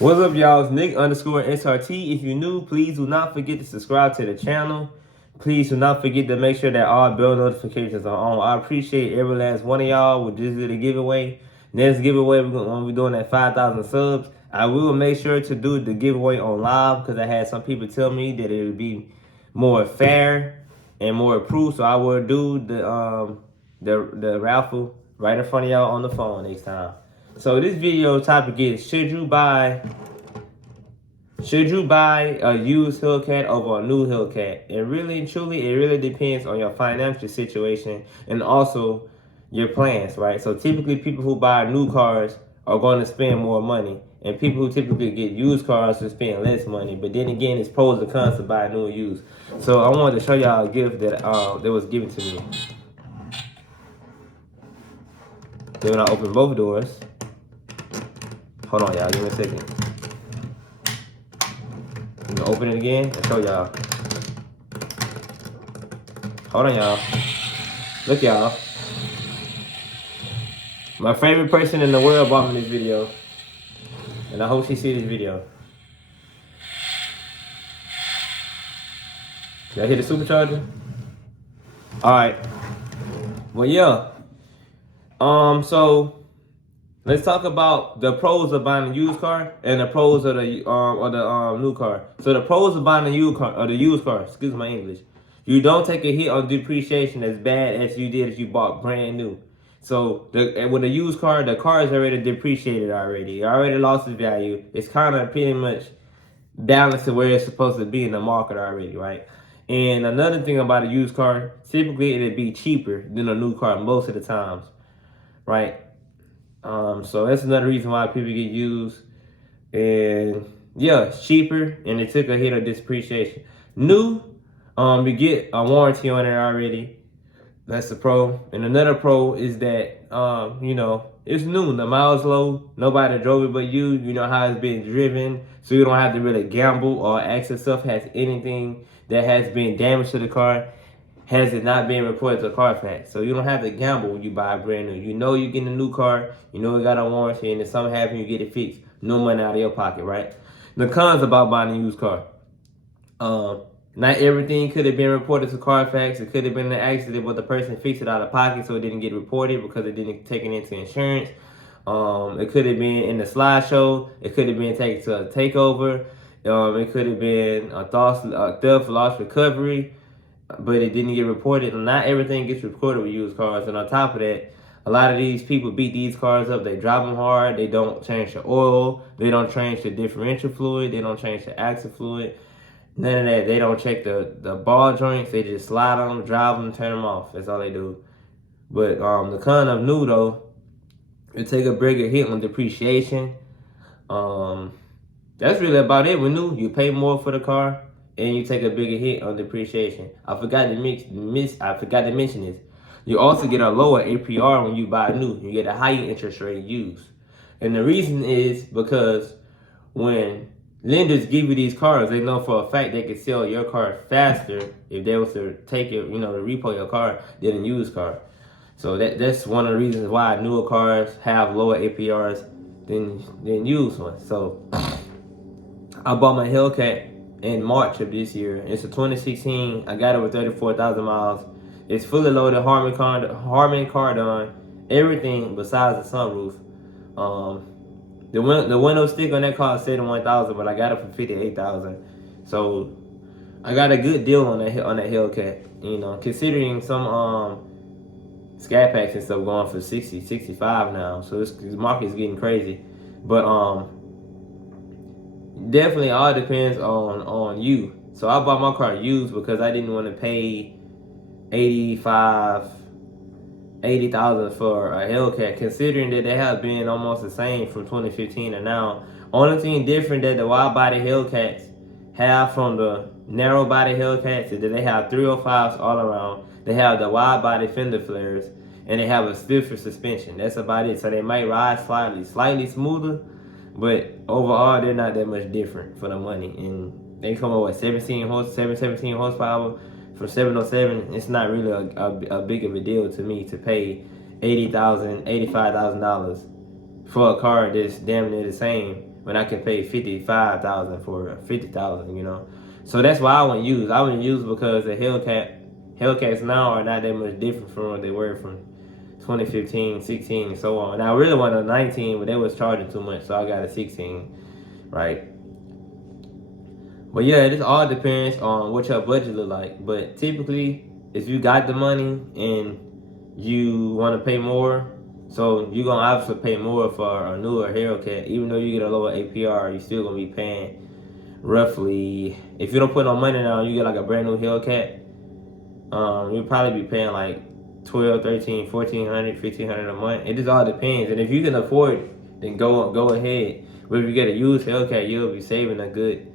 What's up, y'all? It's Nick_SRT. If you're new, please do not forget to subscribe to the channel. Please do not forget to make sure that all bell notifications are on. I appreciate every last one of y'all. We just did a giveaway. Next giveaway, when we're doing that 5,000 subs, I will make sure to do the giveaway on live because I had some people tell me that it would be more fair and more approved. So I will do the raffle right in front of y'all on the phone next time. So this video topic is should you buy a used Hellcat over a new Hellcat? And really and truly, it really depends on your financial situation and also your plans, right? So typically people who buy new cars are going to spend more money. And people who typically get used cars will spend less money. But then again, it's pros and cons to buy new and used. So I wanted to show y'all a gift that was given to me. Then when I open both doors, hold on, y'all, give me a second. I'm gonna open it again and show y'all. Hold on, y'all. Look, y'all. My favorite person in the world bought me this video. And I hope she sees this video. Y'all hear the supercharger? Alright. Well, yeah. So let's talk about the pros of buying a used car and the pros of the new car. So the pros of buying a used car, excuse my English. You don't take a hit on depreciation as bad as you did if you bought brand new. So with a used car, the car is already depreciated already. It already lost its value. It's kind of pretty much balanced to where it's supposed to be in the market already, right? And another thing about a used car, typically it'd be cheaper than a new car most of the times, right? So that's another reason why people get used. And yeah, it's cheaper and it took a hit of depreciation. New, you get a warranty on it already. That's the pro. And another pro is that, it's new. The miles low. Nobody drove it but you. You know how it's been driven. So you don't have to really gamble or ask yourself, has anything that has been damaged to the car, has it not been reported to Carfax? So you don't have to gamble when you buy a brand new. You know you're getting a new car. You know it got a warranty. And if something happens, you get it fixed. No money out of your pocket, right? The cons about buying a used car. Not everything could have been reported to Carfax. It could have been an accident, but the person fixed it out of pocket, so it didn't get reported because it didn't take it into insurance. It could have been in the slideshow. It could have been taken to a takeover. It could have been a theft, loss recovery, but it didn't get reported. Not everything gets reported with used cars. And on top of that, a lot of these people beat these cars up. They drive them hard. They don't change the oil. They don't change the differential fluid. They don't change the axle fluid. None of that. They don't check the ball joints. They just slide on them, drive them, turn them off. That's all they do. But the con of new, though, it take a bigger hit on depreciation. That's really about it. With new, you pay more for the car and you take a bigger hit on depreciation. I forgot to mention this. You also get a lower APR when you buy new. You get a higher interest rate used. And the reason is because when lenders give you these cars, they know for a fact they can sell your car faster if they was to take it, to repo your car than a used car. So that's one of the reasons why newer cars have lower APRs than used ones. So I bought my Hellcat in March of this year. It's a 2016. I got it with 34,000 miles. It's fully loaded, Harman Kardon, everything besides the sunroof. The window stick on that car is 71,000, but I got it for 58,000. So I got a good deal on that Hellcat. Considering some scat packs and stuff going for 60, 65 now. So this market is getting crazy. But definitely all depends on you. So I bought my car used because I didn't want to pay $80,000 for a Hellcat, considering that they have been almost the same from 2015 and now. Only thing different that the wide body Hellcats have from the narrow body Hellcats is that they have 305s all around. They have the wide body fender flares and they have a stiffer suspension. That's about it. So they might ride slightly smoother, but overall they're not that much different for the money. And they come up with 17 horsepower. For 707, it's not really a big of a deal to me to pay $80,000, $85,000 for a car that's damn near the same when I can pay $55,000 for $50,000, you know. So that's why I went used. I went used because the Hellcats now are not that much different from what they were from 2015, 16, and so on. And I really wanted a 19, but they was charging too much, so I got a 16, right? But yeah, it just all depends on what your budget look like. But typically, if you got the money and you want to pay more, so you're going to obviously pay more for a newer Hellcat. Even though you get a lower APR, you're still going to be paying roughly, if you don't put no money down, you get like a brand new Hellcat, you'll probably be paying like 12, 13, 1400, 1500 a month. It just all depends. And if you can afford it, then go ahead. But if you get a used Hellcat, you'll be saving a good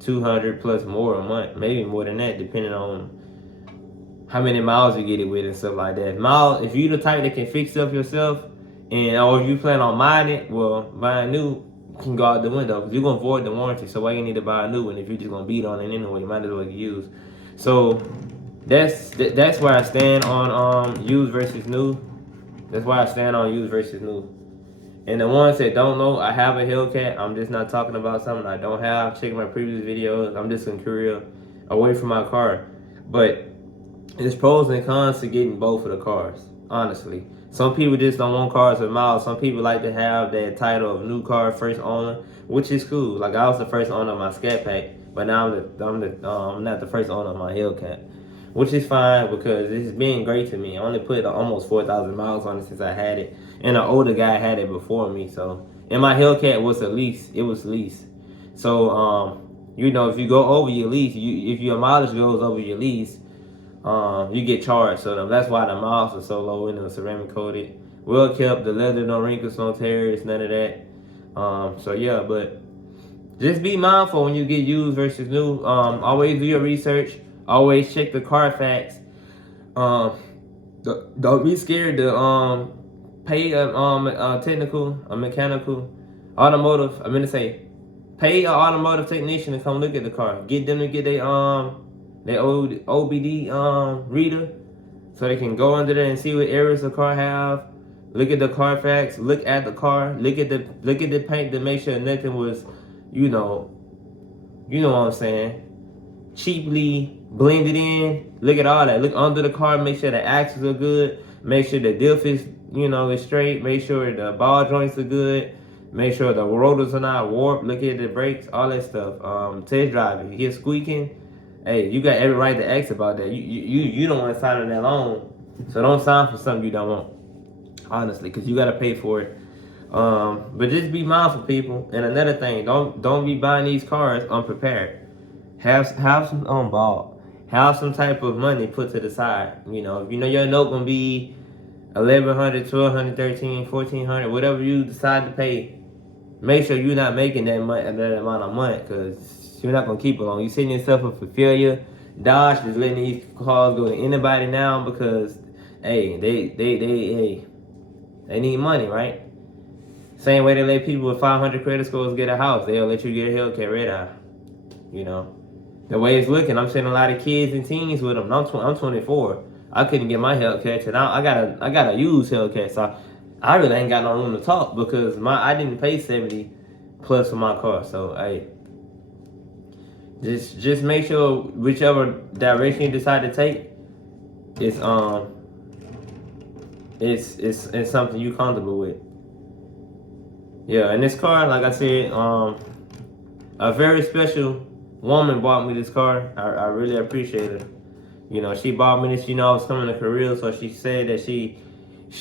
200 plus more a month, maybe more than that, depending on how many miles you get it with and stuff like that. Miles, if you the type that can fix stuff yourself, and or if you plan on buying it, well, buying new can go out the window because you're gonna void the warranty. So why you need to buy a new one if you're just gonna beat on it anyway? You might as well get used. So that's where I stand on used versus new. That's why I stand on used versus new. And the ones that don't know, I have a Hellcat. I'm just not talking about something I don't have. Check my previous videos. I'm just in Korea, away from my car. But there's pros and cons to getting both of the cars, honestly. Some people just don't want cars with miles. Some people like to have that title of new car first owner, which is cool. Like I was the first owner of my Scat Pack, but now I'm not the first owner of my Hellcat, which is fine because it's been great to me. I only put almost 4,000 miles on it since I had it, and an older guy had it before me. So, and my Hellcat was a lease. It was lease. So, you know, if you go over your lease, if your mileage goes over your lease, you get charged. So that's why the miles are so low and it was ceramic coated, well kept. The leather, no wrinkles, no tears, none of that. So yeah, but just be mindful when you get used versus new. Always do your research. Always check the Carfax. Don't be scared to pay a technical, a mechanical, automotive. I'm gonna say, pay an automotive technician to come look at the car. Get them to get their old OBD reader, so they can go under there and see what errors the car have. Look at the Carfax. Look at the car. Look at the paint to make sure nothing was, you know what I'm saying, cheaply blended in. Look at all that. Look under the car. Make sure the axles are good. Make sure the diff is, is straight. Make sure the ball joints are good. Make sure the rotors are not warped. Look at the brakes. All that stuff. Test drive it. You hear squeaking, hey, you got every right to ask about that. You don't want to sign on that loan, so don't sign for something you don't want, honestly, because you got to pay for it. But just be mindful, people. And another thing, don't be buying these cars unprepared. Have some have some type of money put to the side. If you know your note gonna be $1,100, $1,200, $1,300, $1,400, whatever you decide to pay. Make sure you're not making that amount of money, because you're not gonna keep it long. You're setting yourself up for failure. Dodge is letting these cars go to anybody now because, hey, they need money, right? Same way they let people with 500 credit scores get a house, they'll let you get a Hellcat red eye. The way it's looking, I'm seeing a lot of kids and teens with them. I'm 24. I couldn't get my Hellcat, and I got a used Hellcat, so I really ain't got no room to talk because I didn't pay 70 plus for my car. So hey, just make sure whichever direction you decide to take, it's something you comfortable with. Yeah, and this car, like I said, a very special woman bought me this car. I really appreciate it. She bought me this. I was coming to Korea, so she said that she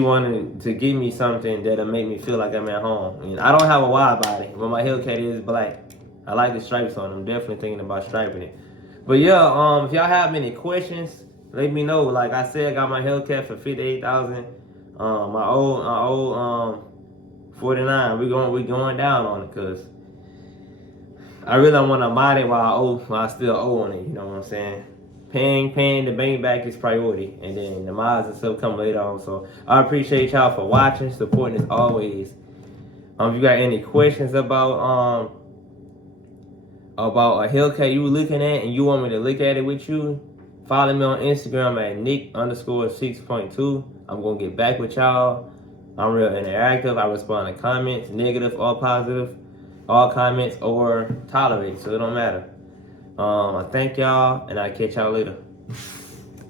wanted to give me something that'll make me feel like I'm at home. I don't have a wide body, but my Hellcat is black. I like the stripes on them. I'm definitely thinking about striping it. But yeah, if y'all have any questions, let me know. Like I said, I got my Hellcat for $58,000. My old 49. We going down on it because I really don't want to mod it while I still owe on it. You know what I'm saying? Paying the bank back is priority, and then the mods and stuff come later on. So I appreciate y'all for watching, supporting as always. If you got any questions about a Hellcat you were looking at and you want me to look at it with you, follow me on Instagram at Nick_6.2. I'm gonna get back with y'all. I'm real interactive. I respond to comments, negative or positive. all comments or tolerate, so it don't matter. I thank y'all, and I catch y'all later.